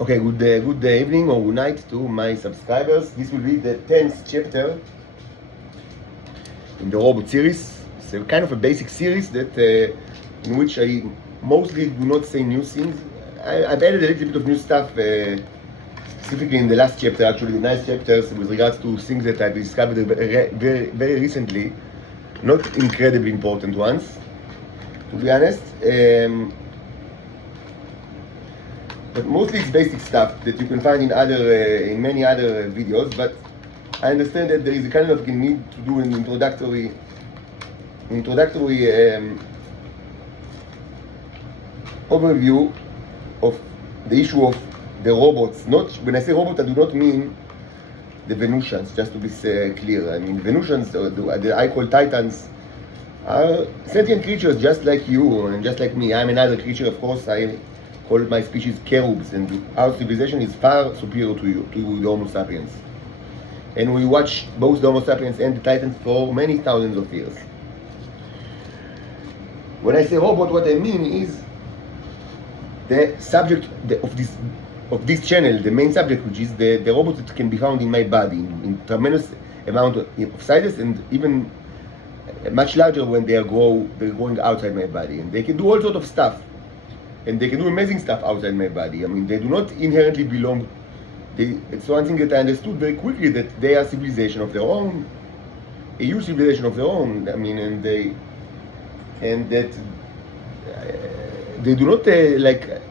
Okay, good evening or good night to my subscribers. This will be the 10th chapter in the robot series. It's a kind of a basic series that in which I mostly do not say new things. I've added a little bit of new stuff, specifically in the last chapter, actually the nice chapters with regards to things that I've discovered very recently, not incredibly important ones, to be honest. But mostly it's basic stuff that you can find in many other videos. But I understand that there is a kind of need to do an introductory overview of the issue of the robots. Not when I say robot, I do not mean the Venusians. Just to be clear, I mean Venusians, the I call Titans, are sentient creatures just like you and just like me. I'm another creature, of course. I call my species cherubs, and our civilization is far superior to you, to the Homo sapiens. And we watch both the Homo sapiens and the Titans for many thousands of years. When I say robot, what I mean is the subject of this channel, the main subject, which is the robots that can be found in my body in tremendous amount of sizes, and even much larger when they're going outside my body, and they can do all sorts of stuff, and they can do amazing stuff outside my body. I mean, they do not inherently belong. It's one thing that I understood very quickly, that they are civilization of their own, a huge civilization of their own. I mean, and that they do not like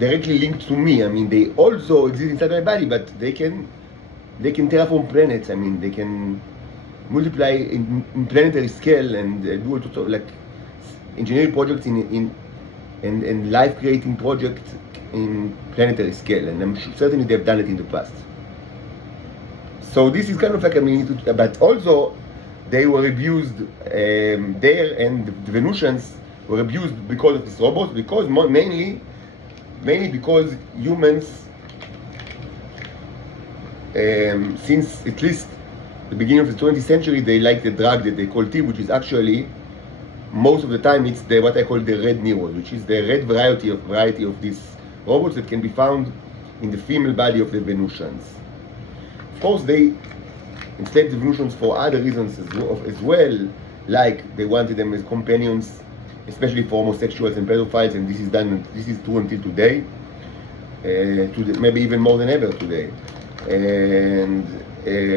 directly linked to me. I mean, they also exist inside my body, but they can terraform planets. I mean, they can multiply in planetary scale and do all sorts of like engineering projects and life-creating projects in planetary scale, and I'm certainly they've done it in the past. So this is kind of like but also they were abused there, and the Venusians were abused because of these robots, because mainly because humans, since at least the beginning of the 20th century, they like the drug that they call T, which is actually most of the time it's what I call the red neurons, which is the red variety of these robots that can be found in the female body of the Venusians. Of course, they enslaved the Venusians for other reasons as well, like they wanted them as companions, especially for homosexuals and pedophiles, and this is true until today, maybe even more than ever today, and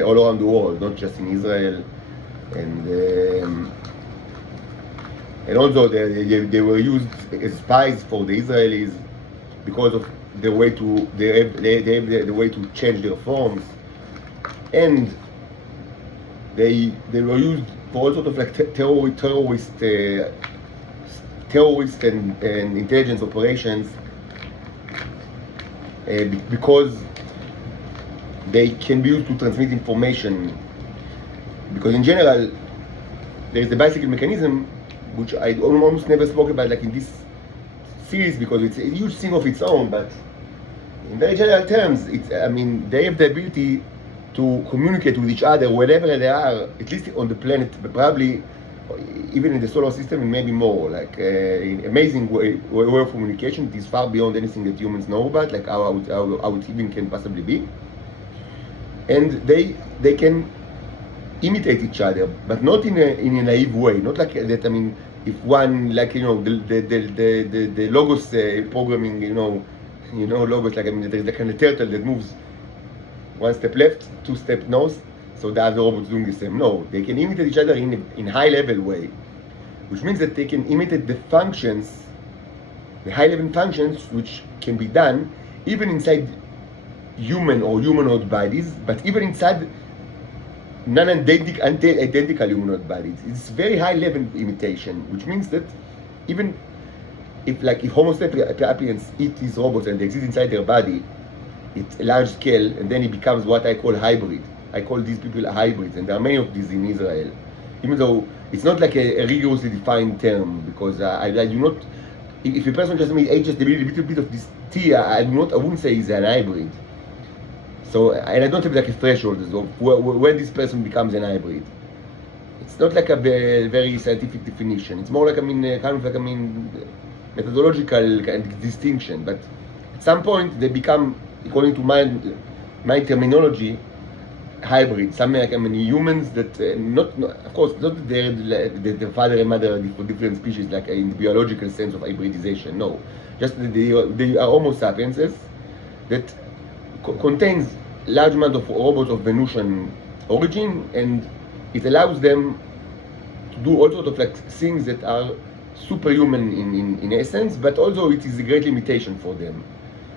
all around the world, not just in Israel, and also they were used as spies for the Israelis because of the way to they have the way to change their forms, and they were used for all sort of like terrorist and intelligence operations, because they can be used to transmit information. Because in general, there is the bicycle mechanism, which I almost never spoke about like in this series, because it's a huge thing of its own, but in very general terms, they have the ability to communicate with each other wherever they are, at least on the planet, but probably even in the solar system, and maybe more, like an amazing way of communication. It is far beyond anything that humans know about, like how it even can possibly be. And they can imitate each other, but not in a naive way, not like that. I mean, if one, like, the Logos programming, Logos, like, there's the kind of turtle that moves one step left, two step north, so the other robots doing the same. No, they can imitate each other in high level way, which means that they can imitate the functions, the high level functions, which can be done even inside human or humanoid bodies, but even inside non-identical humanoid bodies. It's very high level imitation, which means that even if Homo sapiens eat these robots and they exist inside their body, it's a large scale, and then it becomes what I call hybrid. I call these people hybrids, and there are many of these in Israel, even though it's not like a rigorously defined term, because I do not, if a person just made just a little bit of this T, I wouldn't say he's an hybrid. So, and I don't have like a threshold of when this person becomes an hybrid. It's not like a very scientific definition. It's more like, methodological kind of distinction. But at some point they become, according to my terminology, hybrid. Something like, I mean, humans that of course, not the father and mother for different species, like in the biological sense of hybridization. No, just they are Homo sapienses that contains large amount of robots of Venusian origin, and it allows them to do all sorts of like things that are superhuman in essence, but also it is a great limitation for them.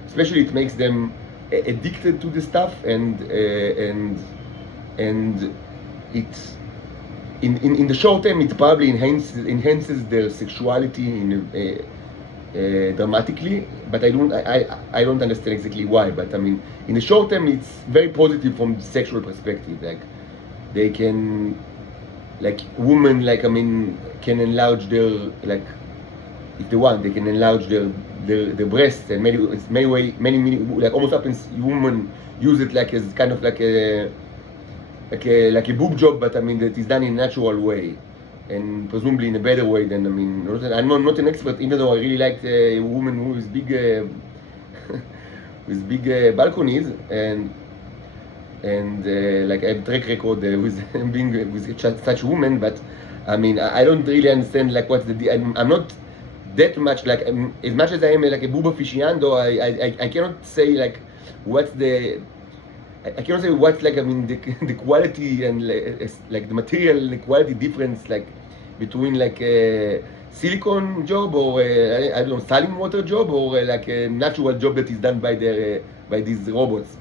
Especially it makes them addicted to the stuff, and it's in the short term it probably enhances their sexuality dramatically, but I don't understand exactly why. But I mean, in the short term it's very positive from the sexual perspective. Like they can, like women, like I mean, can enlarge their, like if they want, they can enlarge their breasts, and many like almost happens women use it like as kind of like a boob job, but I mean that is done in a natural way, and presumably in a better way than, I mean, I'm not an expert, even though I really like a woman with big with big balconies, and like I have track record with being with such women, but I mean I don't really understand like what's I'm not that much like, as much as I am like a boob aficionado, I cannot say like what's the, I cannot say what's like, I mean the quality and like the material and the quality difference like between like a silicone job or I don't know, saline water job, or like a natural job that is done by these robots.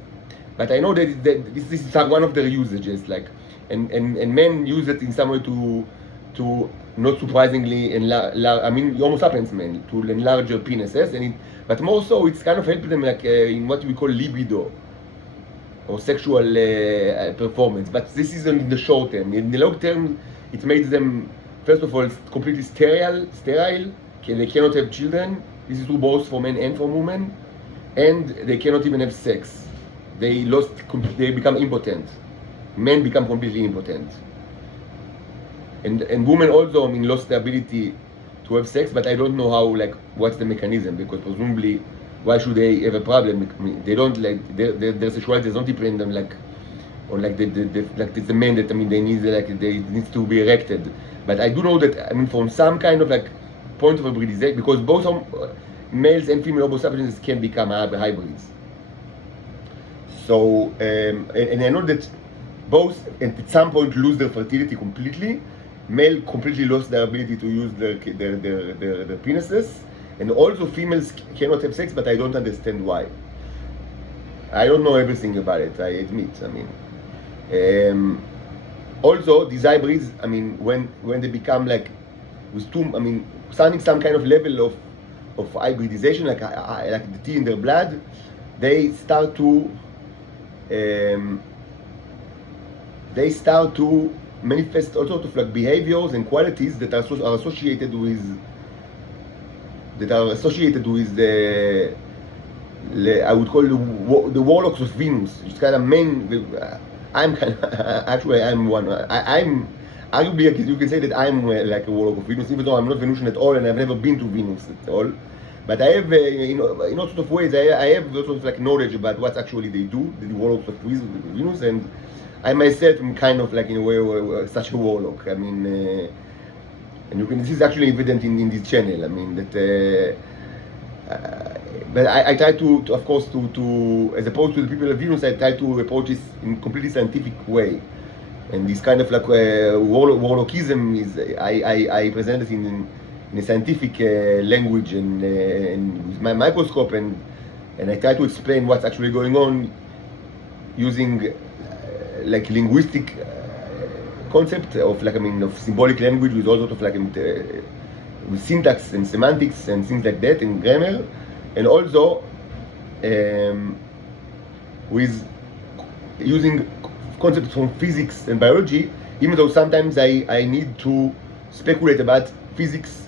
But I know that this is one of their usages, like, and men use it in some way to not surprisingly I mean Homo sapiens men to enlarge their penises, but more so it's kind of helping them like in what we call libido or sexual performance. But this is in the short term. In the long term, it makes them, first of all, completely sterile. They cannot have children. This is true both for men and for women, and they cannot even have sex. They become impotent. Men become completely impotent. And women also, I mean, lost the ability to have sex, but I don't know how, like, what's the mechanism, because presumably, why should they have a problem? I mean, they don't, like, their sexuality does not depend on, like, like it's the men that, I mean, they need to be erected. But I do know that, I mean, from some kind of, like, point of hybridization, because both males and female Homo sapiens can become hybrids. So, and I know that both at some point lose their fertility completely. Male completely lost their ability to use their penises, and also females cannot have sex, but I don't understand why. I don't know everything about it, I admit. I mean, also these hybrids, I mean, when they become like with starting some kind of level of hybridization, like the T in their blood, they start to manifest all sorts of like behaviors and qualities that are associated with the I would call the warlocks of Venus. It's kind of I'm kind of actually I'm one. I'm arguably, you can say that I'm like a warlock of Venus, even though I'm not Venusian at all and I've never been to Venus at all. But I have, in all sorts of ways, I have sort of like knowledge about what actually they do, the warlocks of Venus, and I myself am kind of like in a way such a warlock. I mean, and this is actually evident in this channel. I mean that, but I try to of course to as opposed to the people of Venus, I try to approach this in a completely scientific way. And this kind of like warlockism is I present it in a scientific language and with my microscope, and I try to explain what's actually going on using like linguistic concept of like, I mean, of symbolic language with all sort of like with syntax and semantics and things like that, and grammar, and also with using concepts from physics and biology, even though sometimes I need to speculate about physics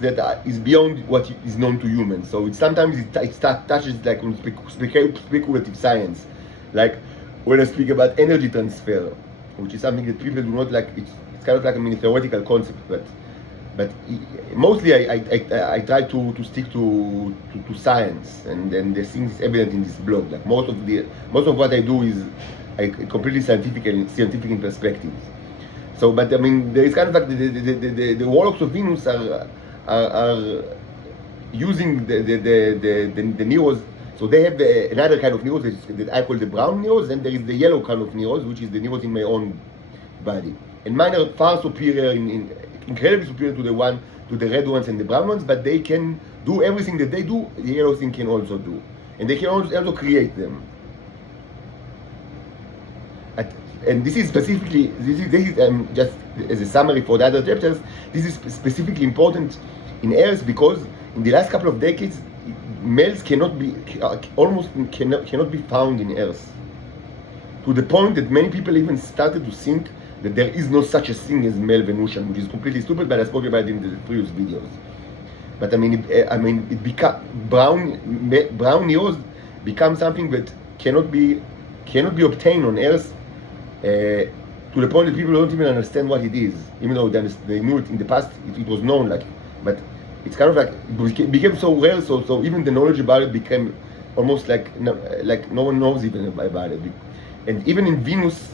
that is beyond what is known to humans. So sometimes it touches like on speculative science, like when I speak about energy transfer, which is something that people do not like. It's kind of like, I mean, a theoretical concept, but but mostly I try to stick to science, and the things is evident in this blog. Like most of what I do is completely scientific in perspective. So, but I mean, there is kind of like the warlocks of Venus are using the Neros. So they have another kind of Neros that I call the brown Neros, and there is the yellow kind of Neros, which is the Neros in my own body. And mine are far superior, incredibly superior to the red ones and the brown ones, but they can do everything that they do, the yellow thing can also do. And they can also create them. And this is specifically, this is just as a summary for the other chapters, this is specifically important in Earth because in the last couple of decades, males almost cannot be found in Earth. To the point that many people even started to think that there is no such a thing as male Venusian, which is completely stupid, but I spoke about it in the previous videos. But it become brown Neros become something that cannot be obtained on Earth, to the point that people don't even understand what it is, even though they knew it in the past. It was known, but it's kind of like it became so rare, so even the knowledge about it became almost like no one knows even about it. And even in Venus,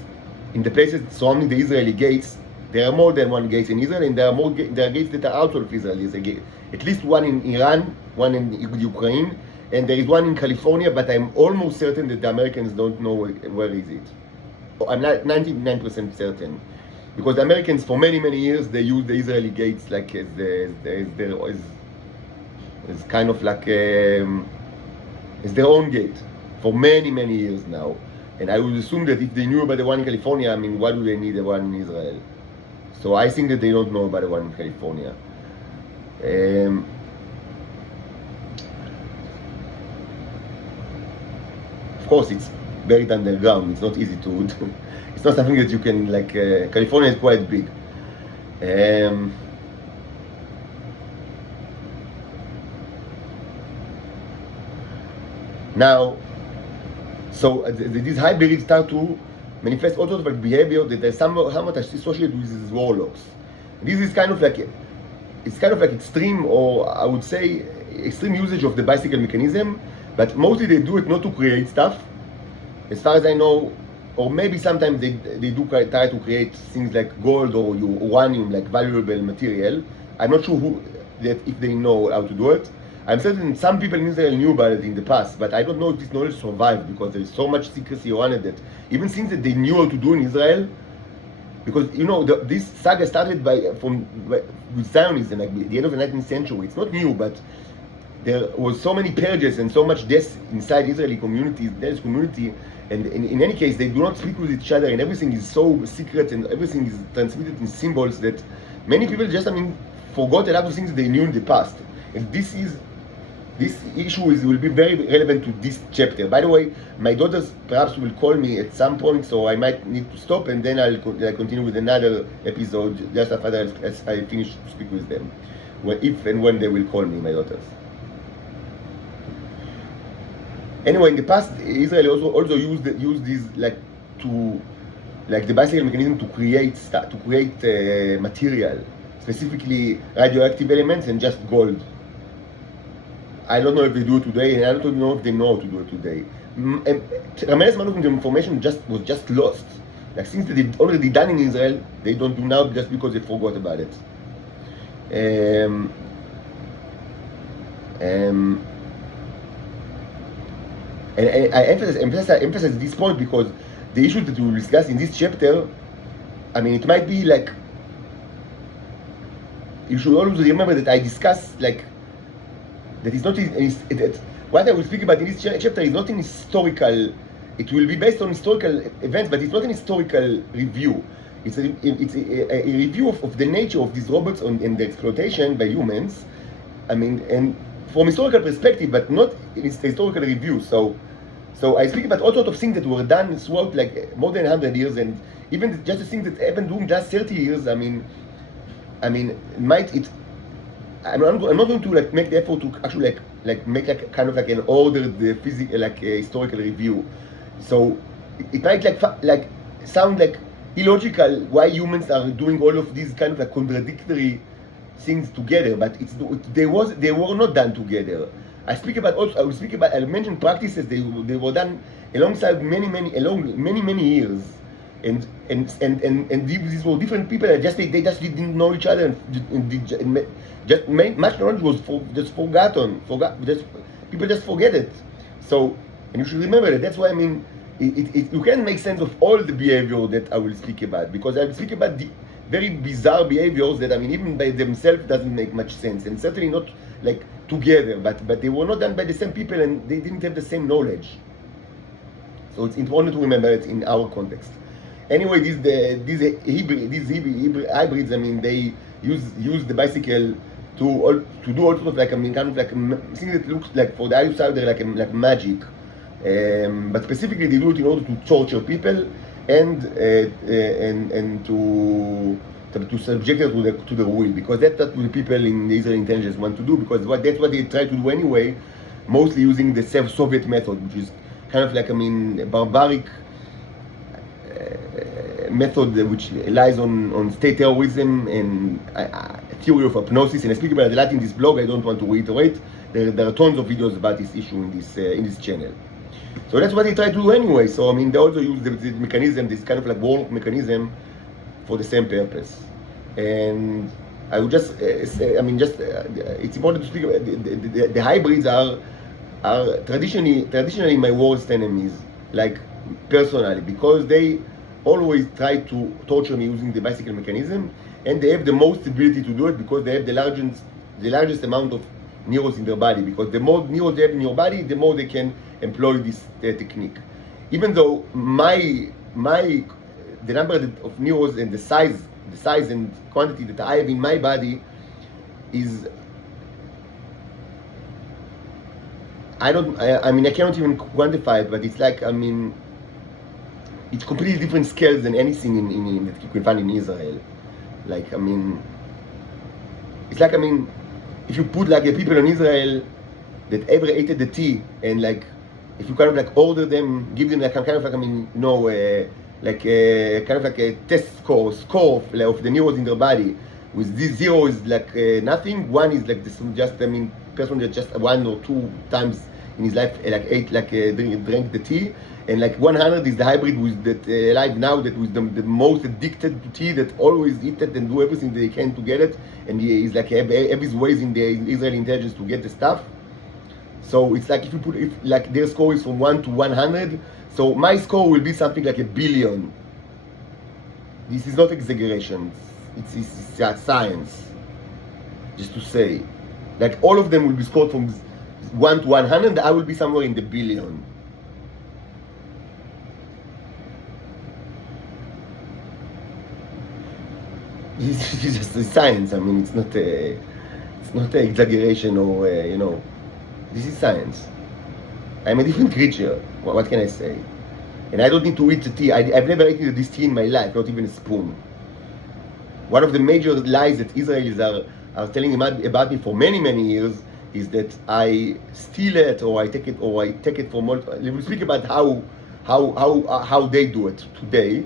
in the places surrounding the Israeli gates, there are more than one gates in Israel, and there are gates that are outside of Israel. There's at least one in Iran, one in Ukraine, and there is one in California, but I'm almost certain that the Americans don't know where is it. I'm not 99% certain, because the Americans for many years they used the Israeli gates like as kind of like as their own gate for many years now. And I would assume that if they knew about the one in California, I mean, why do they need the one in Israel? So I think that they don't know about the one in California. Of course, it's buried underground. It's not easy to do. It's not something that you can like. California is quite big. Now, so these hybrids start to manifest all sorts of behavior that are somewhat associated with these warlocks. This is kind of like extreme, or I would say extreme usage of the bicycle mechanism, but mostly they do it not to create stuff, as far as I know, or maybe sometimes they do try to create things like gold or uranium, like valuable material. I'm not sure if they know how to do it. I'm certain some people in Israel knew about it in the past, but I don't know if this knowledge survived because there is so much secrecy around it that even things that they knew how to do in Israel, because this saga started with Zionism, like the end of the 19th century. It's not new, but there was so many purges and so much death inside Israeli community, and in any case, they do not speak with each other, and everything is so secret, and everything is transmitted in symbols that many people just, forgot a lot of things that they knew in the past. And this issue will be very relevant to this chapter. By the way, my daughters perhaps will call me at some point, so I might need to stop, and then I'll continue with another episode just after I finish to speak with them, if and when they will call me, my daughters. Anyway, in the past, Israel also used these the bicycle mechanism to create material, specifically radioactive elements and just gold. I don't know if they do it today, and I don't know if they know how to do it today. Tremendous amount of the information was just lost. Like things that they've already done in Israel, they don't do now just because they forgot about it. And I emphasize this point because the issues that we will discuss in this chapter, it might be like, you should always remember that I discuss that is not what I will speak about in this chapter is not an historical. It will be based on historical events, but it's not an historical review. It's a review of the nature of these robots and the exploitation by humans. And from historical perspective, but not in its historical review. So I speak about all sorts of things that were done throughout more than 100 years, and even just the things that happened during just 30 years. I'm not going to make the effort to actually make an ordered historical review. So it might sound illogical why humans are doing all of these kind of contradictory things together, but they were not done together. I mention practices they were done alongside many years, and these were different people. They just didn't know each other, much knowledge was forgotten. People just forget it. So, and you should remember that. That's why I mean, you can't make sense of all the behavior that I will speak about, because I will speak about the very bizarre behaviors that I mean even by themselves doesn't make much sense, and certainly not like together, but they were not done by the same people and they didn't have the same knowledge. So it's important to remember it in our context. Anyway, these Hebrew hybrids, I mean, they use the bicycle to do all sorts of like, I mean, kind of like thing that looks like for the outsider like magic, but specifically they do it in order to torture people and to subject it to the will, because that's what the people in the Israeli intelligence want to do, because that's what they try to do anyway, mostly using the Soviet method, which is kind of like, I mean, a barbaric method which relies on state terrorism and theory of hypnosis. And I speak about a lot in this blog. I don't want to reiterate. There are tons of videos about this issue in this channel. So that's what they try to do anyway. So I mean, they also use the mechanism, this kind of like warlock mechanism, for the same purpose. And I would just say, I mean, it's important to speak about the hybrids are traditionally my worst enemies, like personally, because they always try to torture me using the bicycle mechanism, and they have the most ability to do it because they have the largest amount of neurons in their body, because the more neurons they have in your body, the more they can employ this technique. Even though the number of neurons and the size and quantity that I have in my body is, I mean, I cannot even quantify it, but it's like, I mean, it's completely different scales than anything that you can find in Israel. Like, I mean, it's like, I mean, if you put like the people in Israel that ever ate the tea, and like, if you kind of like order them, give them like kind of like, I mean, you know, like kind of like a test score of the neurons in their body, with this 0 is like nothing, 1 is like this, just, I mean, person that just 1 or 2 times in his life like ate, like drank the tea, and like 100 is the hybrid with that alive now, that was the most addicted to tea, that always eat it and do everything they can to get it, and he is like have his ways in the Israeli intelligence to get the stuff. So it's like if like their score is from 1 to 100, so my score will be something like 1 billion. This is not exaggeration. It's science. Just to say, like all of them will be scored from 1 to 100. I will be somewhere in the billion. This is just science. I mean, it's not an exaggeration or you know. This is science. I'm a different creature. What can I say? And I don't need to eat the tea. I've never eaten this tea in my life, not even a spoon. One of the major lies that Israelis are telling about me for many years is that I steal it, or I take it from all. We'll speak about how they do it today,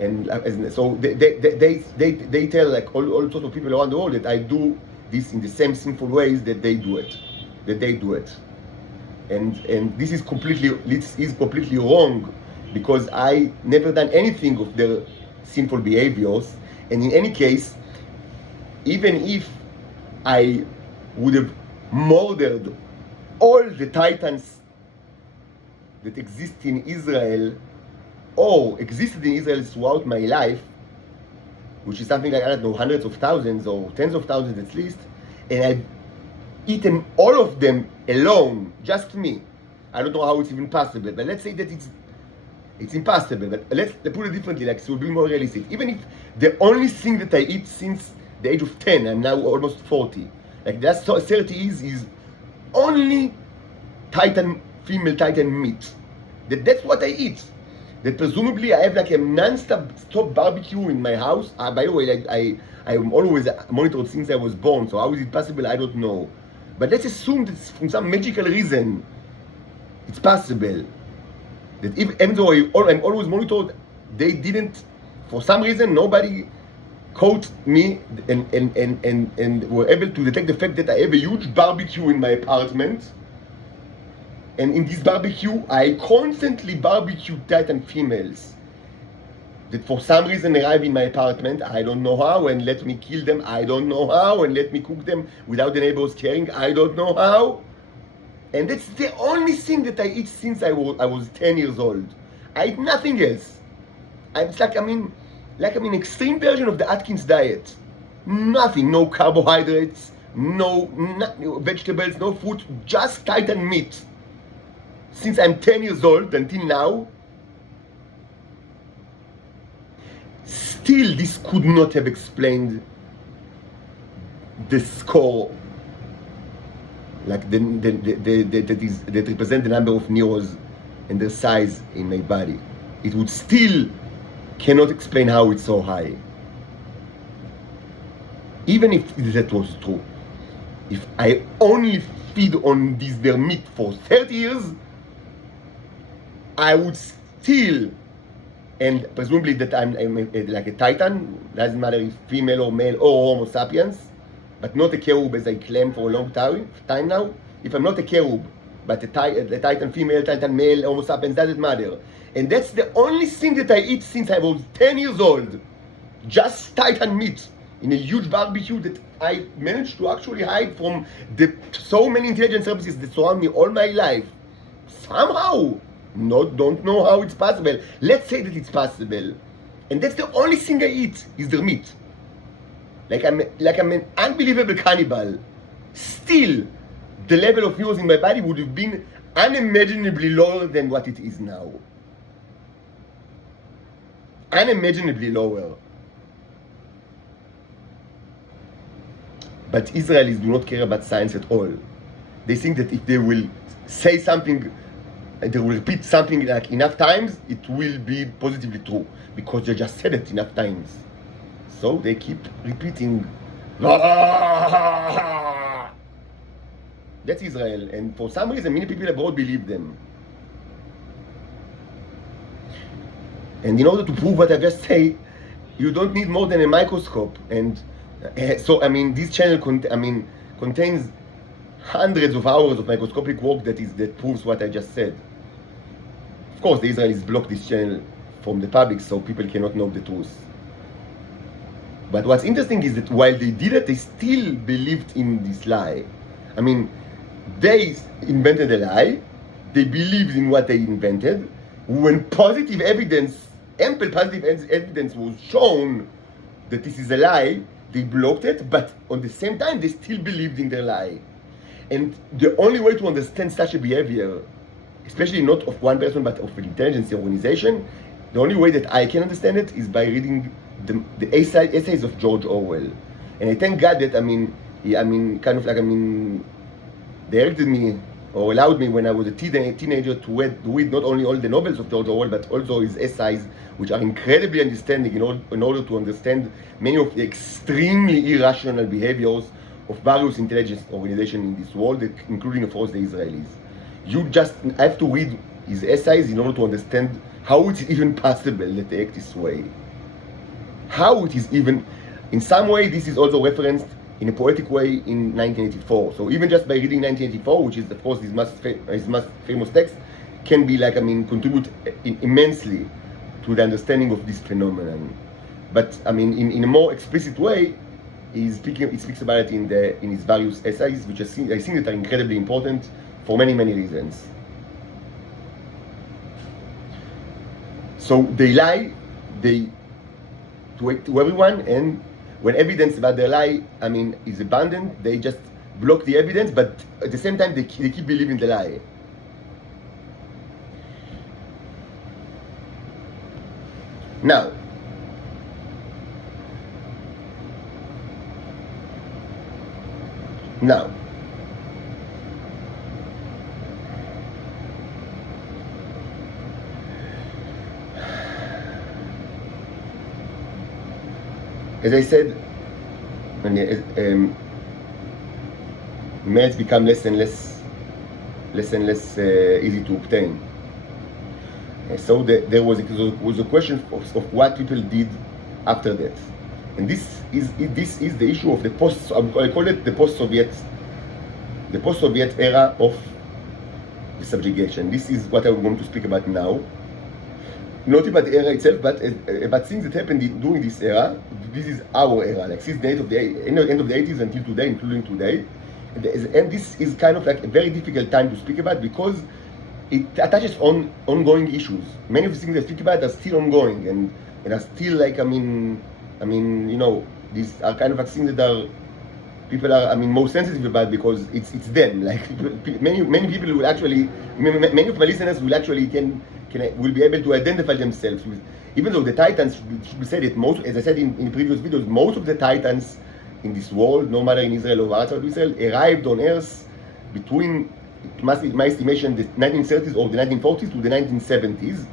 and so they tell like all sorts of people around the world that I do this in the same sinful ways that they do it. And this is completely wrong, because I never done anything of their sinful behaviors. And in any case, even if I would have murdered all the titans that exist in Israel, or existed in Israel throughout my life, which is something like, I don't know, hundreds of thousands or tens of thousands at least, and I've eaten all of them alone, just me. I don't know how it's even possible, but let's say that it's impossible. But let's put it differently, like, so we'll be more realistic. Even if the only thing that I eat since the age of 10, I'm now almost 40, like that's 30 is only female titan meat. That's what I eat. That presumably I have like a non-stop barbecue in my house. By the way, like I'm always monitored since I was born, so how is it possible? I don't know. But let's assume that from some magical reason, it's possible that even though I'm always monitored, they didn't, for some reason, nobody caught me and were able to detect the fact that I have a huge barbecue in my apartment. And in this barbecue, I constantly barbecue Titan females that for some reason arrive in my apartment, I don't know how, and let me kill them, I don't know how, and let me cook them without the neighbors caring, I don't know how. And that's the only thing that I eat since I was 10 years old. I eat nothing else. It's like I'm in extreme version of the Atkins diet. Nothing, no carbohydrates, no vegetables, no fruit, just Titan meat. Since I'm 10 years old until now, still this could not have explained the score, like that represent the number of neurons and their size in my body. It would still cannot explain how it's so high. Even if that was true, if I only feed on their meat for 30 years, I would still, and presumably that I'm like a Titan, doesn't matter if female or male or Homo sapiens, but not a cherub as I claim for a long time now. If I'm not a cherub, but a Titan female, Titan male, Homo sapiens, doesn't matter. And that's the only thing that I eat since I was 10 years old. Just Titan meat in a huge barbecue that I managed to actually hide from so many intelligence services that surround me all my life. Somehow. Don't know how it's possible. Let's say that it's possible. And that's the only thing I eat is their meat. Like I'm an unbelievable cannibal. Still, the level of neurons in my body would have been unimaginably lower than what it is now. Unimaginably lower. But Israelis do not care about science at all. They think that if they will say something, they will repeat something like enough times, it will be positively true. Because they just said it enough times. So they keep repeating. That's Israel. And for some reason, many people abroad believe them. And in order to prove what I just say, you don't need more than a microscope. And so, I mean, this channel contains hundreds of hours of microscopic work that proves what I just said. Of course, the Israelis blocked this channel from the public, so people cannot know the truth. But what's interesting is that while they did it, they still believed in this lie. I mean, they invented a lie, they believed in what they invented. When positive evidence, ample positive evidence was shown that this is a lie, they blocked it, but on the same time, they still believed in their lie. And the only way to understand such a behavior, especially not of one person, but of an intelligence organization, the only way that I can understand it is by reading the essays of George Orwell. And I thank God that, directed me or allowed me when I was a teenager to read not only all the novels of George Orwell, but also his essays, which are incredibly understanding in order to understand many of the extremely irrational behaviors of various intelligence organizations in this world, including, of course, the Israelis. You just have to read his essays in order to understand how it's even possible that they act this way. How it is even, in some way, this is also referenced in a poetic way in 1984. So even just by reading 1984, which is of course his most famous text, can be contribute immensely to the understanding of this phenomenon. But in a more explicit way, he speaks about it in his various essays, which I think that are incredibly important for many reasons. So they lie, to everyone, and when evidence about their lie, is abundant, they just block the evidence, but at the same time, they keep believing the lie. Now, as I said, males become less and less easy to obtain. So there was a question of what people did after that. And this is the issue of the I call it the post-Soviet era of the subjugation. This is what I'm going to speak about now. Not about the era itself, but about things that happened during this era. This is our era, like since the end of the 80s until today, including today. And this is kind of like a very difficult time to speak about because it attaches on ongoing issues. Many of the things I speak about are still ongoing and are still like, these are kind of like things that are people are most sensitive about because it's them. Like many people will actually, many of my listeners will actually will be able to identify themselves with, even though the Titans, should be said it, most, as I said in previous videos, most of the Titans in this world, no matter in Israel or outside Israel, arrived on Earth between, my estimation, the 1930s or the 1940s to the 1970s,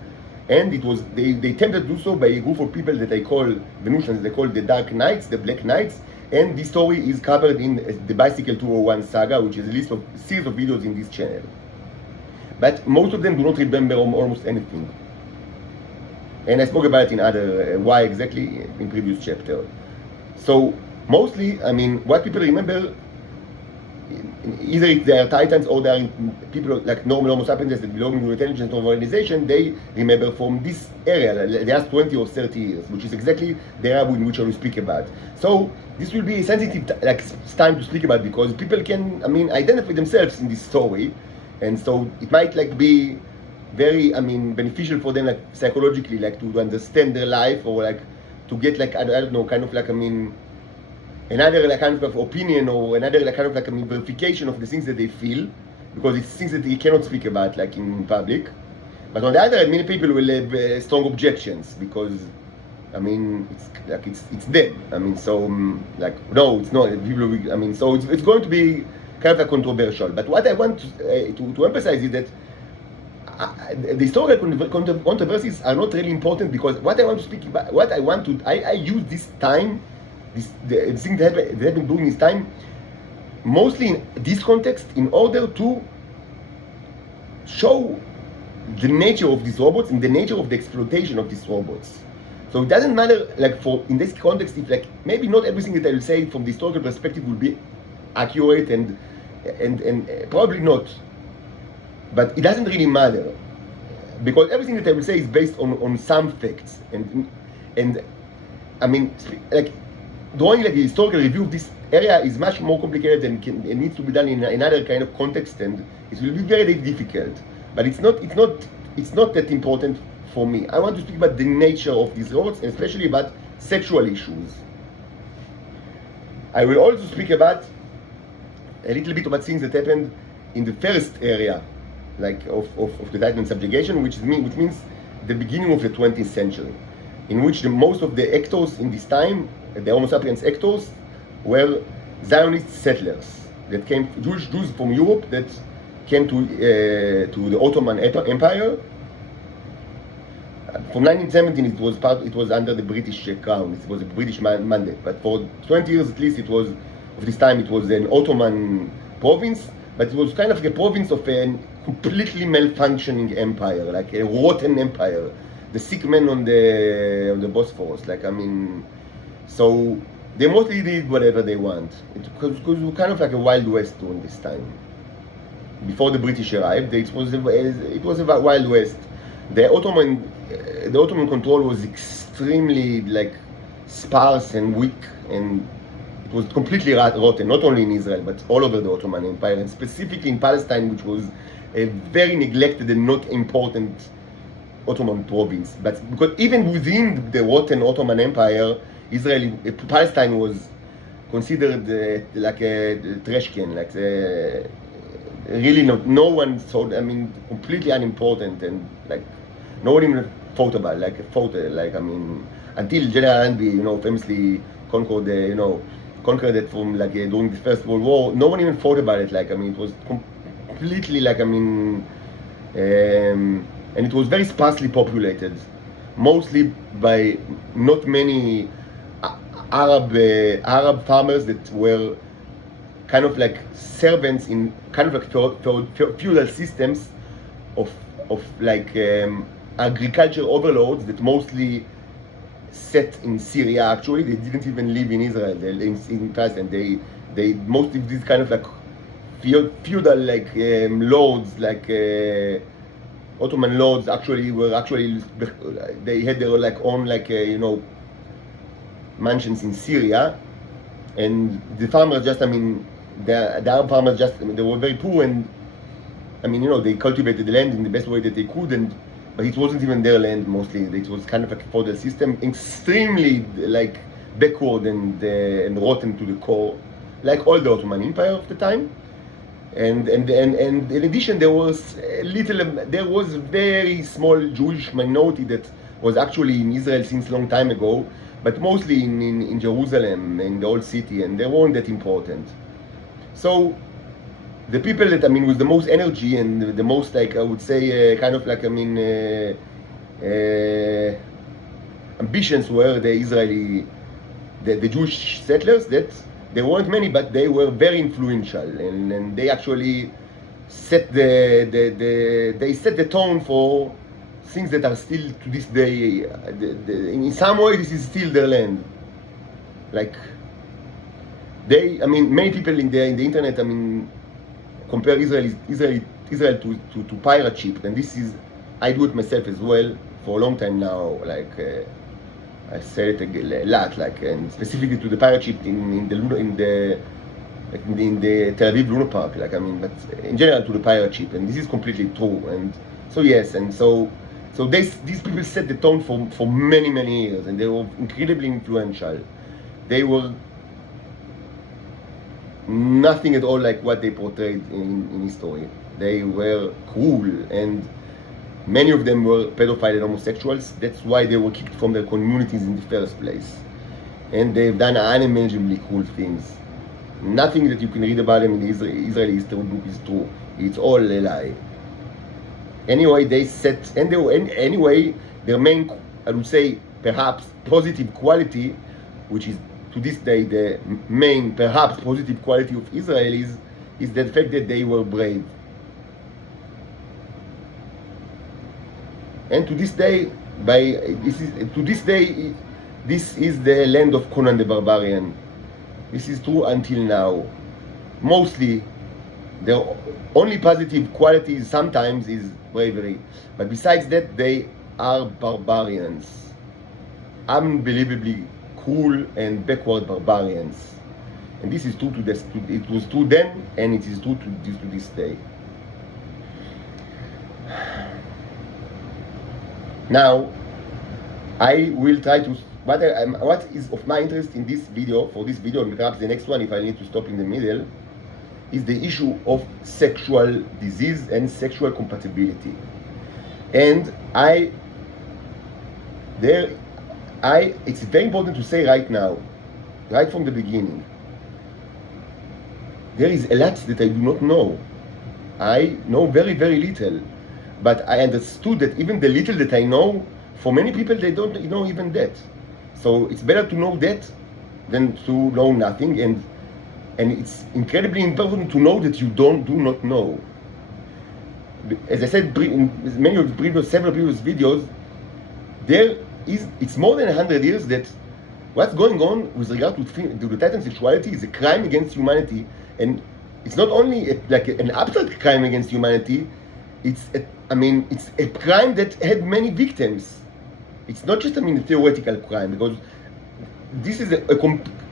and it was they attempted to do so by a group of people that I call Venusians, they call the Dark Knights, the Black Knights, and this story is covered in the Bicycle 201 saga, which is a series of videos in this channel. But most of them do not remember almost anything. And I spoke about it in other, why exactly, in previous chapter. So, mostly, what people remember, either if they are Titans or they are people like normal Homo sapiens that belong to an intelligent organization, they remember from this area, the last 20 or 30 years, which is exactly the era in which I will speak about. So, this will be a sensitive time to speak about because people can, identify themselves in this story. And so it might be very, beneficial for them, psychologically, to understand their life or to get I don't know, kind of another kind of opinion or another kind of verification of the things that they feel, because it's things that they cannot speak about in public. But on the other hand, many people will have strong objections because, it's them. No, it's not. People will, so it's going to be kind of controversial. But what I want to emphasize is that the historical controversies are not really important because what I want to speak about, I use this time, the thing that happened during this time, mostly in this context, in order to show the nature of these robots and the nature of the exploitation of these robots. So it doesn't matter, in this context, if maybe not everything that I will say from the historical perspective will be accurate and probably not, but it doesn't really matter because everything that I will say is based on some facts and drawing a historical review of this area is much more complicated and needs to be done in another kind of context, and it will be very difficult. But it's not that important for me. I want to speak about the nature of these robots and especially about sexual issues. I will also speak about a little bit about things that happened in the first area, of the Titan subjugation, which means the beginning of the 20th century, in which most of the actors in this time, the Homo sapiens actors, were Zionist settlers that came, Jews from Europe that came to the Ottoman Empire. From 1917, it was under the British crown. It was a British mandate, but for 20 years at least, it was an Ottoman province, but it was kind of a province of a completely malfunctioning empire, like a rotten empire, the sick men on the Bosphorus. So they mostly did whatever they want. It was kind of like a Wild West during this time. Before the British arrived, it was a Wild West. The Ottoman control was extremely sparse and weak, and it was completely rotten, not only in Israel, but all over the Ottoman Empire, and specifically in Palestine, which was a very neglected and not important Ottoman province. But because even within the rotten Ottoman Empire, Palestine was considered like a trash can, really no one thought, completely unimportant, and no one even thought about until General Allenby, famously conquered it from during the First World War. No one even thought about it. It was completely and it was very sparsely populated, mostly by not many Arab farmers that were kind of servants in kind of feudal systems of agriculture overlords that mostly set in Syria. Actually, they didn't even live in Israel. They in Palestine. They most of these kind of like feudal like lords, like Ottoman lords, actually they had their like own like mansions in Syria, and the farmers just the Arab farmers just they were very poor, and they cultivated the land in the best way that they could, but it wasn't even their land mostly. It was kind of like a feudal system, extremely like backward and rotten to the core, like all the Ottoman Empire of the time. And in addition, there was a very small Jewish minority that was actually in Israel since long time ago, but mostly in Jerusalem, in the old city, and they weren't that important. So the people that with the most energy and the most like I would say kind of like ambitions were the Jewish settlers. That there weren't many, but they were very influential, and they actually set the tone for things that are still to this day. In some way, this is still their land. Like many people in the internet, compare Israel to pirate ship, and this is, I do it myself as well for a long time now. Like I say it a lot, like, and specifically to the pirate ship in the Tel Aviv Luna Park, like but in general to the pirate ship, and this is completely true. And so yes, and so these people set the tone for many years, and they were incredibly influential. They were nothing at all like what they portrayed in history. They were cruel, and many of them were pedophile and homosexuals. That's why they were kicked from their communities in the first place. And they've done unimaginably cruel things. Nothing that you can read about them in the Israeli history book is true. It's all a lie. Anyway, their main, I would say, perhaps positive quality, which is to this day the main, perhaps positive quality of Israel is the fact that they were brave. And to this day, this is the land of Conan the Barbarian. This is true until now. Mostly, their only positive quality sometimes is bravery, but besides that, they are barbarians, unbelievably cruel and backward barbarians. And this is true to this. It was true then, and it is true to this day. Now, I will try to what is of my interest in this video, and perhaps the next one if I need to stop in the middle, is the issue of sexual disease and sexual compatibility. And it's very important to say right now, right from the beginning, there is a lot that I do not know. I know very little, but I understood that even the little that I know, for many people they don't know even that. So it's better to know that than to know nothing, and it's incredibly important to know that you do not know. As I said in several previous videos, it's more than 100 years that what's going on with regard to the Titan sexuality is a crime against humanity, and it's not only an abstract crime against humanity. It's a crime that had many victims. It's not just a theoretical crime, because this is a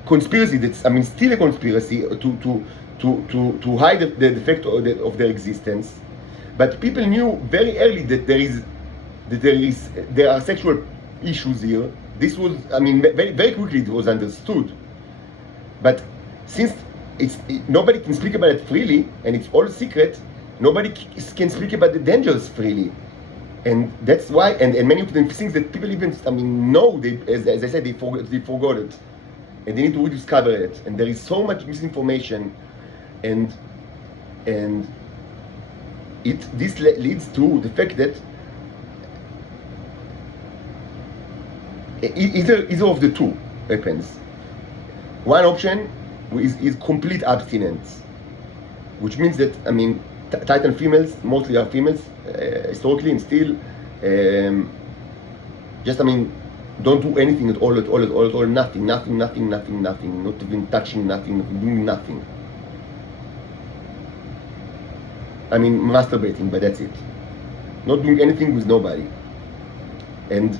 conspiracy that's still a conspiracy to hide the fact of their existence. But people knew very early that there are sexual issues here. This was very quickly it was understood. But since nobody can speak about it freely, and it's all secret, nobody can speak about the dangers freely. And that's why, and many of the things that people even know, as I said, they forgot it, and they need to rediscover it. And there is so much misinformation, and this leads to the fact that either of the two happens. One option is complete abstinence, which means that Titan females mostly are females historically, and still don't do anything at all, nothing, not even touching, nothing, doing nothing. I mean, masturbating, but that's it. Not doing anything with nobody. And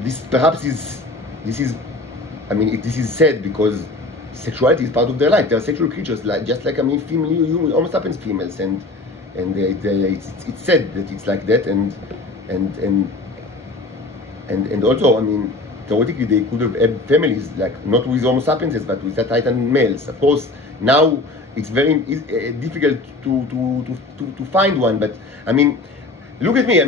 this perhaps is, this is sad because sexuality is part of their life. They are sexual creatures, like just like female, almost happens females, and it's said that it's like that, and also, theoretically they could have had families, like not with Homo sapienses, but with the Titan males. Of course, now it's very difficult to find one. But look at me.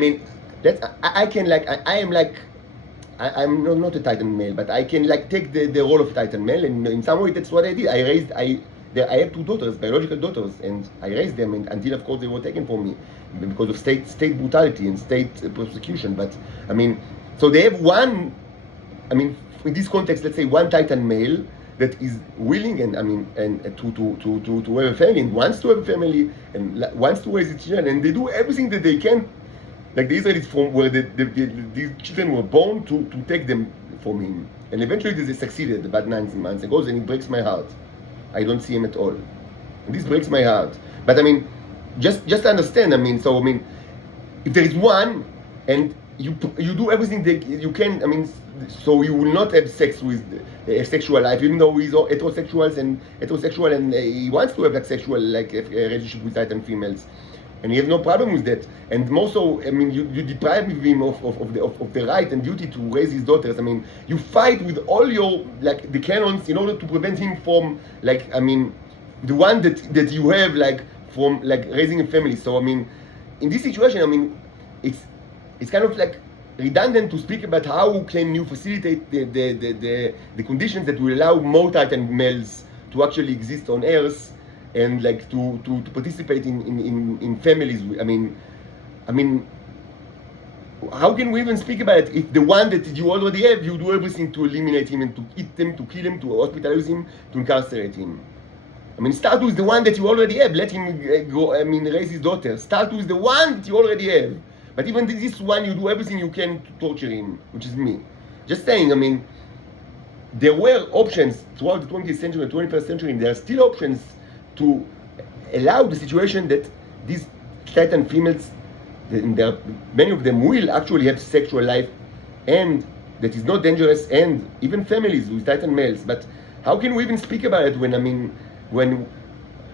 I'm not a Titan male, but I can take the role of Titan male, and in some way that's what I did. I have two daughters, biological daughters, and I raised them until, of course, they were taken from me because of state brutality and state persecution. But so they have one. In this context, let's say one Titan male that is willing and to have a family, and wants to have a family, and wants to raise his children, and they do everything that they can, like the Israelis from where these children were born, to take them from him. And eventually they succeeded about 9 months ago, and it breaks my heart. I don't see him at all. And this breaks my heart. But just understand, if there is one, and you do everything that you can, so you will not have sex with a sexual life, even though he's heterosexual and he wants to have sexual a relationship with Titan females, and he has no problem with that. And more so, you deprive him of the right and duty to raise his daughters. You fight with all your the canons in order to prevent him from the one that you have from raising a family. So in this situation, it's kind of redundant to speak about how can you facilitate the conditions that will allow more Titan males to actually exist on Earth, and to participate in families. How can we even speak about it if the one that you already have, you do everything to eliminate him and to eat him, to kill him, to hospitalize him, to incarcerate him? Start with the one that you already have. Let him go. Raise his daughter. Start with the one that you already have. But even this one, you do everything you can to torture him, which is me. Just saying. There were options throughout the 20th century and 21st century, and there are still options to allow the situation that these Titan females, many of them will actually have sexual life, and that is not dangerous, and even families with Titan males. But how can we even speak about it when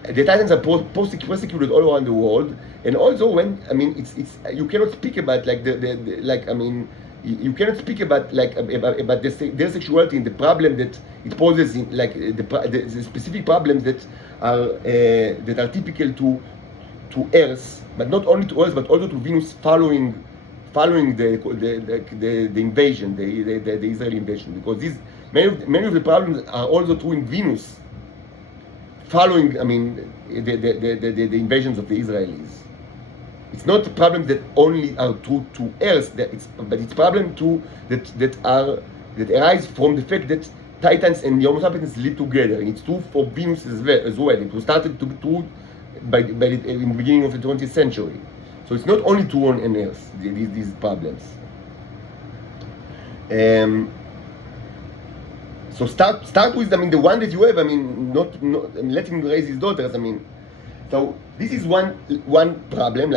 the Titans are persecuted all around the world, and also when it's you cannot speak about you cannot speak about their sexuality and the problem that it poses, in the specific problems that are typical to Earth, but not only to Earth, but also to Venus, following the invasion, the Israeli invasion, because many of the problems are also true in Venus, following the invasions of the Israelis. It's not problems that only are true to Earth, but it's problems too that arise from the fact that Titans and Homo sapiens live together, and it's true for Venus as well. It was started to be true in the beginning of the 20th century. So it's not only true on Earth, these problems. So start with the one that you have. Not let him raise his daughters. So this is one problem,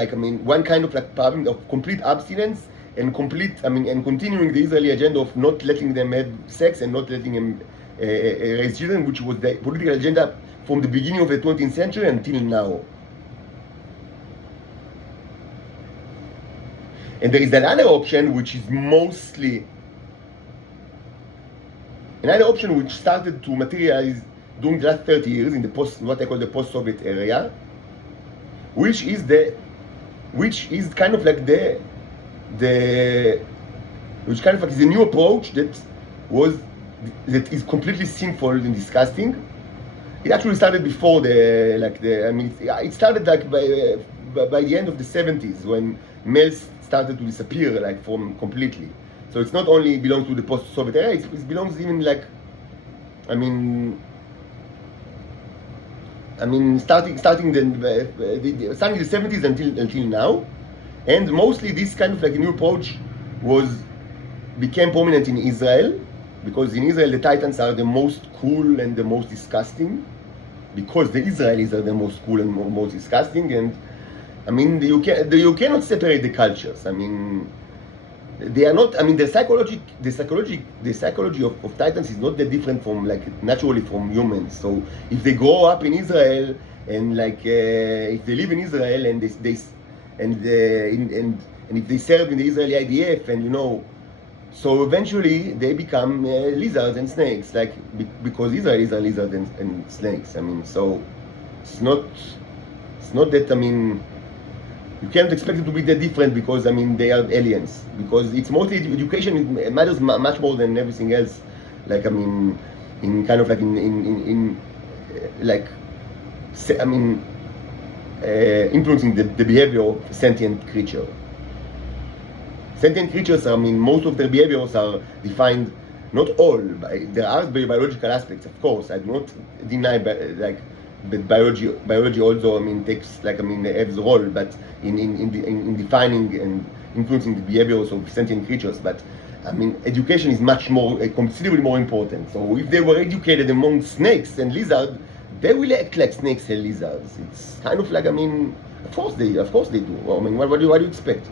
one kind of problem of complete abstinence and and continuing the Israeli agenda of not letting them have sex and not letting them raise children, which was the political agenda from the beginning of the 20th century until now. And there is another option, which is another option which started to materialize during the last 30 years in what I call the post-Soviet area, which is kind of the new approach that is completely sinful and disgusting. It actually started before it started by the end of the 70s, when males started to disappear from completely. So it's not only belongs to the post-Soviet era, it belongs even starting the 70s until now, and mostly this kind of new approach was became prominent in Israel, because in Israel the Titans are the most cool and the most disgusting, because the Israelis are the most cool and most disgusting, and I mean you cannot separate the cultures. I mean, they are not. I mean, the psychology of Titans is not that different from, like, naturally from humans. So if they grow up in Israel and if they live in Israel and and if they serve in the Israeli IDF, and so eventually they become lizards and snakes, like because Israelis are lizards and snakes. I mean, so it's not that, I mean, you can't expect it to be that different, because I mean they are aliens. Because it's mostly education. It matters much more than everything else. Like, I mean, in kind of like in like, I mean, influencing the behavior of sentient creature. Sentient creatures, I mean, most of their behaviors are defined, not all, there are biological aspects, of course. I do not deny, but biology also, I mean, takes, like, I mean, has a role, but in defining and influencing the behaviors of sentient creatures. But I mean, education is much more, considerably more important. So if they were educated among snakes and lizards, they will act like snakes and lizards. It's kind of like, I mean, of course they do. I mean, what do you expect?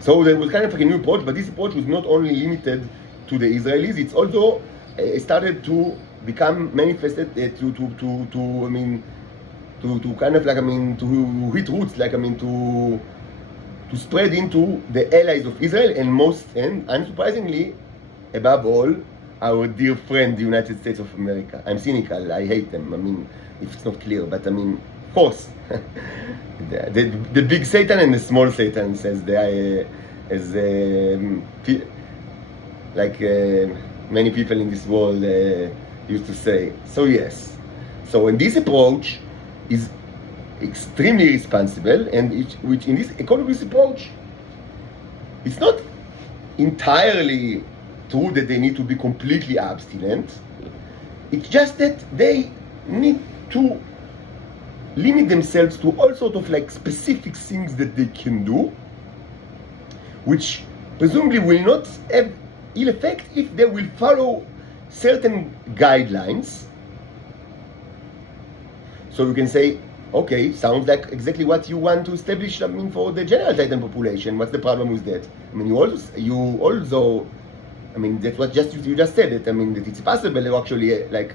So there was kind of like a new approach, but this approach was not only limited to the Israelis. It's also started to become manifested to kind of like, I mean, to hit roots, like, I mean, to spread into the allies of Israel, and unsurprisingly, above all, our dear friend, the United States of America. I'm cynical. I hate them. I mean, if it's not clear, but I mean, of course, the big Satan and the small Satan, says many people in this world used to say. So yes, so and this approach is extremely responsible, and which in this economist approach, it's not entirely true that they need to be completely abstinent. It's just that they need to limit themselves to all sort of like specific things that they can do, which presumably will not have ill effect if they will follow certain guidelines. So you can say, okay, sounds like exactly what you want to establish, I mean, for the general Titan population. What's the problem with that? I mean, you also, I mean, that's what you just said, that, I mean, that it's possible to actually, like,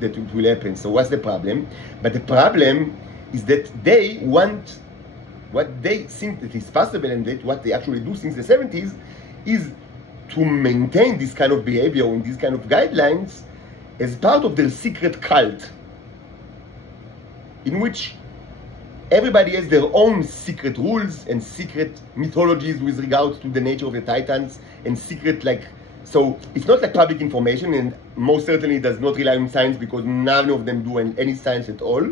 that it will happen. So what's the problem? But the problem is that they want, what they think that is possible, and that what they actually do since the 70s is to maintain this kind of behavior and these kind of guidelines as part of their secret cult, in which everybody has their own secret rules and secret mythologies with regards to the nature of the Titans, and secret, like, so it's not like public information, and most certainly does not rely on science, because none of them do any science at all.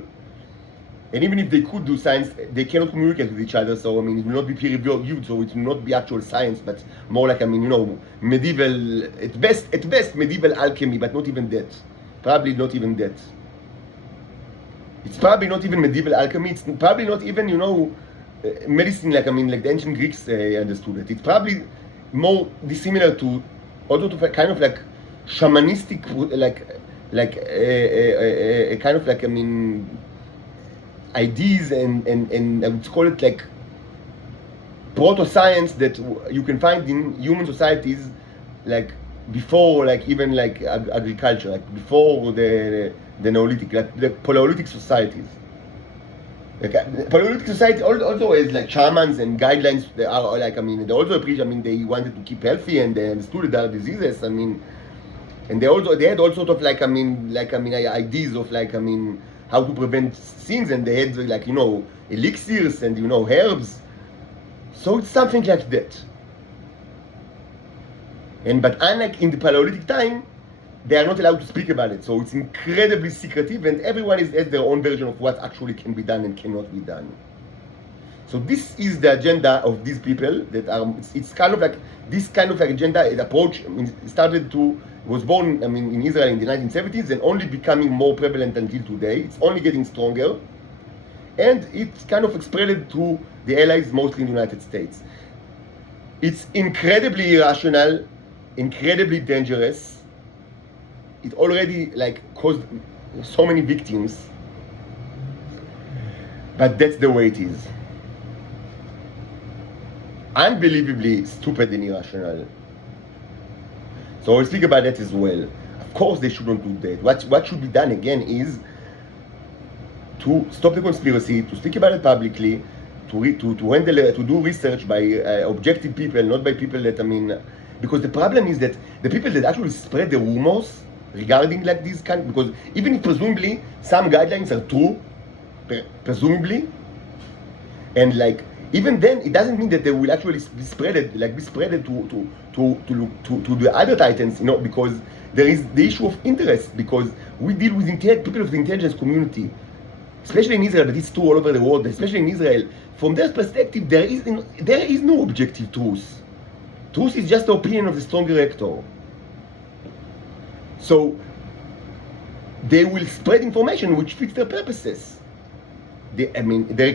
And even if they could do science, they cannot communicate with each other. So I mean, it will not be peer reviewed, so it will not be actual science, but more like, I mean, medieval, at best medieval alchemy, but not even that. Probably not even that. It's probably not even medieval alchemy. It's probably not even, medicine, like, I mean, like the ancient Greeks understood it. It's probably more dissimilar to, also to kind of like shamanistic, like a kind of like, I mean, ideas and I would call it like proto-science that you can find in human societies, like before, like even like agriculture, like before the Neolithic, like the Paleolithic societies. Like, Paleolithic society also has like shamans and guidelines. They are like, I mean, they also preach. I mean, they wanted to keep healthy, and they understood that there are diseases. I mean, and they had all sort of like, I mean, ideas of like, I mean, how to prevent things, and they had like, elixirs and herbs. So it's something like that. But unlike in the Paleolithic time, they are not allowed to speak about it. So it's incredibly secretive, and everyone has their own version of what actually can be done and cannot be done. So this is the agenda of these people that are, it's kind of like, this kind of like agenda, approach, I mean, was born, I mean, in Israel in the 1970s, and only becoming more prevalent until today. It's only getting stronger. and it's kind of spread to the allies, mostly in the United States. It's incredibly irrational, incredibly dangerous. It already like caused so many victims, but that's the way it is. Unbelievably stupid and irrational. So we'll speak about that as well. Of course they shouldn't do that. What should be done again is to stop the conspiracy, to speak about it publicly, to do research by objective people, not by people that, because the problem is that the people that actually spread the rumors regarding like these because even if presumably some guidelines are true, presumably, and like even then it doesn't mean that they will actually be spread to the other titans, because there is the issue of interest, because we deal with people of the intelligence community, especially in Israel, but it's true all over the world, but especially in Israel. From their perspective, there is no objective truth. Truth is just the opinion of the stronger actor. So they will spread information which fits their purposes. It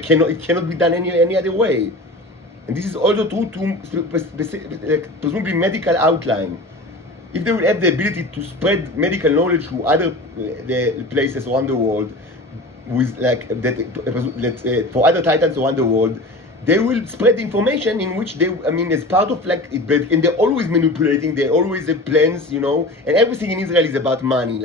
cannot be done any other way. And this is also true to presumably medical outline. If they will have the ability to spread medical knowledge to other places around the world, with for other titans around the world, they will spread information in which they, as part of and they're always manipulating, they always have plans, and everything in Israel is about money.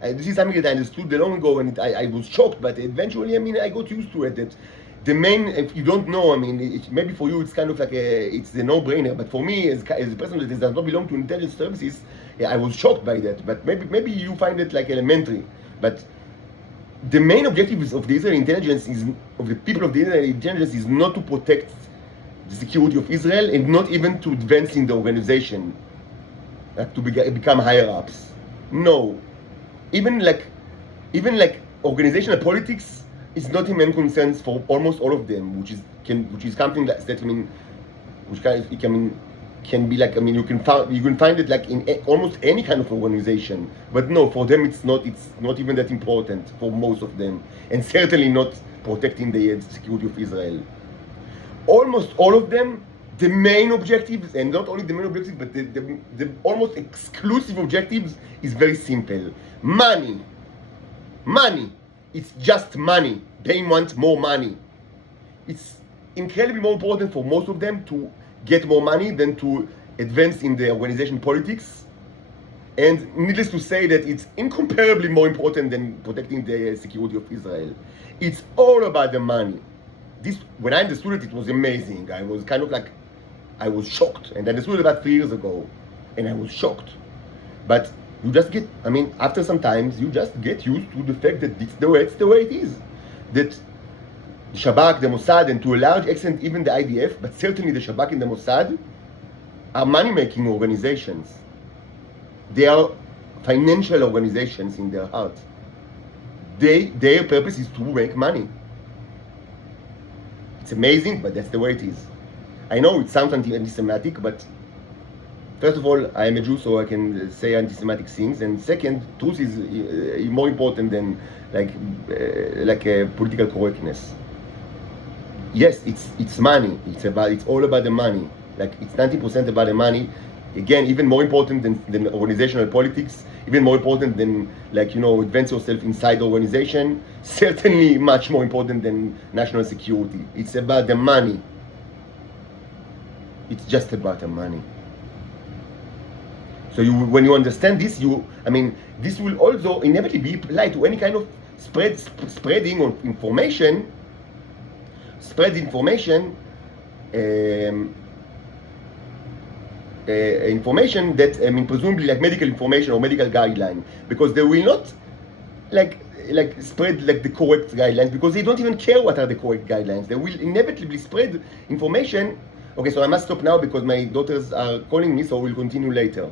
This is something that I understood long ago, and I was shocked, but eventually, I got used to it. That the main, if you don't know, maybe for you it's kind of like it's a no-brainer, but for me, as a person that does not belong to intelligence services, I was shocked by that. But maybe you find it like elementary. But the main objective of the Israeli intelligence of the people of the Israeli intelligence is not to protect the security of Israel, and not even to advance in the organization, to become higher ups. No, even organizational politics is not in main concerns for almost all of them, which is something that can be you can find it like in almost any kind of organization. But no, for them it's not even that important, for most of them, and certainly not protecting the security of Israel. Almost all of them, the main objectives, and not only the main objectives, but the almost exclusive objectives, is very simple. Money. It's just money. They want more money. It's incredibly more important for most of them to get more money than to advance in the organization politics. And needless to say that it's incomparably more important than protecting the security of Israel. It's all about the money. When I understood it, it was amazing. I was kind of I was shocked. And I understood it about 3 years ago, and I was shocked. But you just get, after some times, you just get used to the fact that it's the way it is. That the Shabak, the Mossad, and to a large extent even the IDF, but certainly the Shabak and the Mossad, are money-making organizations. They are financial organizations in their heart. Their purpose is to make money. It's amazing, but that's the way it is. I know it sounds anti-Semitic, but first of all, I am a Jew, so I can say anti-Semitic things. And second, truth is more important than political correctness. Yes, it's money. It's all about the money. It's 90% about the money. Again, even more important than organizational politics. Even more important than advance yourself inside the organization. Certainly much more important than national security. It's about the money. It's just about the money. So when you understand this, this will also inevitably be applied to any kind of spreading of information. Information that presumably medical information or medical guideline, because they will not spread the correct guidelines, because they don't even care what are the correct guidelines. They will inevitably spread information. Okay, so I must stop now because my daughters are calling me, so we'll continue later.